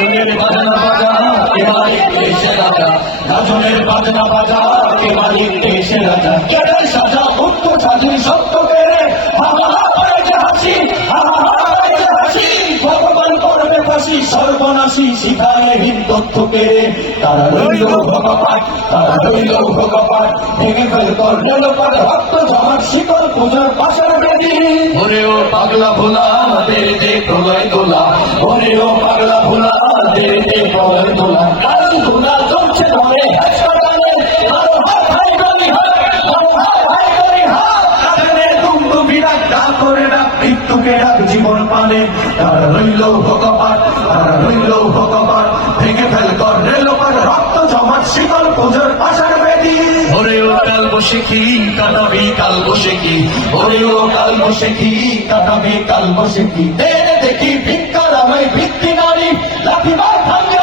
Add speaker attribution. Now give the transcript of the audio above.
Speaker 1: গাজনের বাজনা বাজা কে দেশে রাজা গাজনের বাজনা বাজা কে মালিক দেশে রাজা কেড়ে সাজা মুক্ত সাজি সত্য সর্বনাশী শিখায় হিন্দত্ব পেরে তারা রইল ভগবান তারা রইল ভগবান ভেঙে ফেল কর রেলপার রক্ত জমার শিকল পূজার পাশার বেদি। ওরে ও পাগলা ভোলা দেরিতে প্রলয় দোলা। ওরে ও পাগলা ভোলা দেরিতে প্রলয় দোলা। করে মৃত্যুকে ডাক জীবন পানে। তারা রইল ভগবান তারা রইল ভগবান ভেঙে ফেল কর রক্ত জমাট শিকল পূজার পাশার বেদি। ওরে ও কাল বসে কি কাটাবি, কাল বসে কি? ও কাল বসে কি কাটাবি, কাল বসে কি? দেখি ভিক্ষার আমায় ভিত্তি নারী লাঠিবার ভাঙ্গে